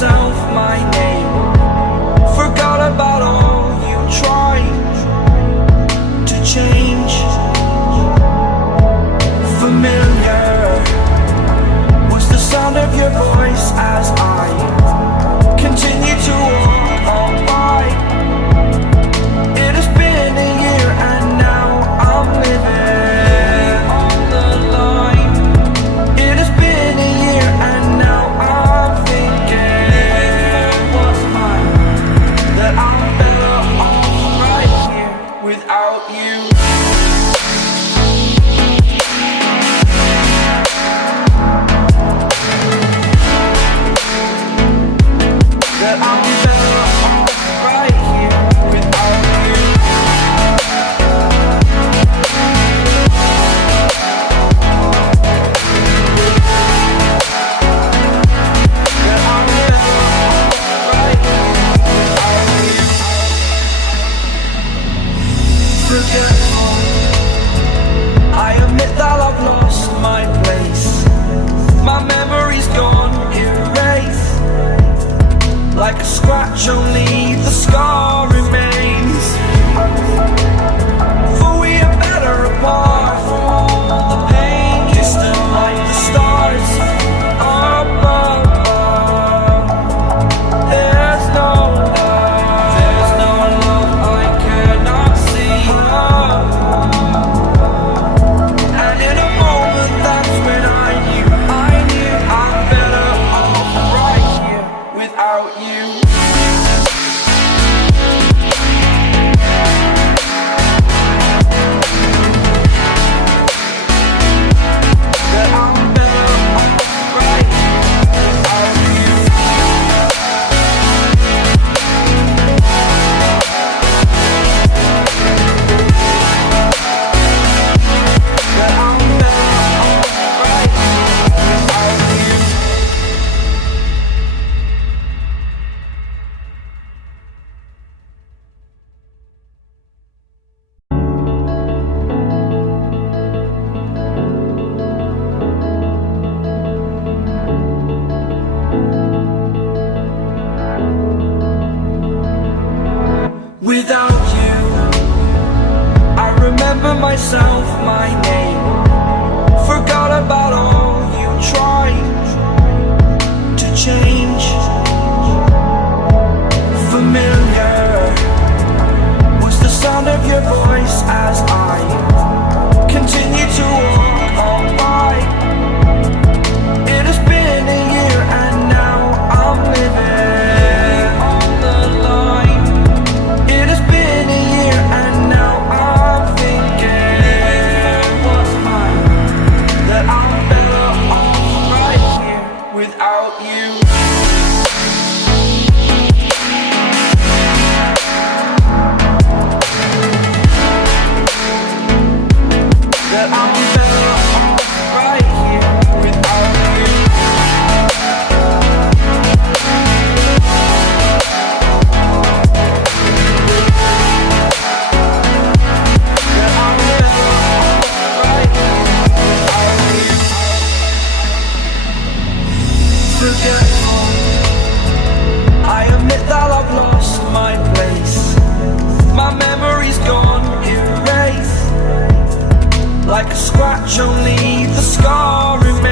myself my name. Forgot about all you tried to change. Familiar was the sound of your voice as I continue to walk by. It has been a year and now I'm living on the line. It has been a year and now I'm thinking what's mine, that I'm better off right here without you. That I'm better off right here without you. That I'm better off right here without you. Forgetful, I admit that I've lost my place. My memory's gone erased. Like a scratch, only the scar remains. For we are better apart from all the pain. Distant like the stars above. There's no love I cannot see. And in a moment, that's when I knew I'm better off right here without you. That I'm better off right here without you. That I'm better off right here without you. Without you, I remember myself, my name. Forgot about all you tried to change. Familiar was the sound of your voice as I continue to walk on by. It has been a year and now I'm living on the line. It has been a year and now I'm thinking what's mine, that I'm better off right here without you. That I'm better off right here without you. That I'm better off right here without you. Forgetful, I admit that I've lost my place. My memory's gone erased. Like a scratch, only the scar remains.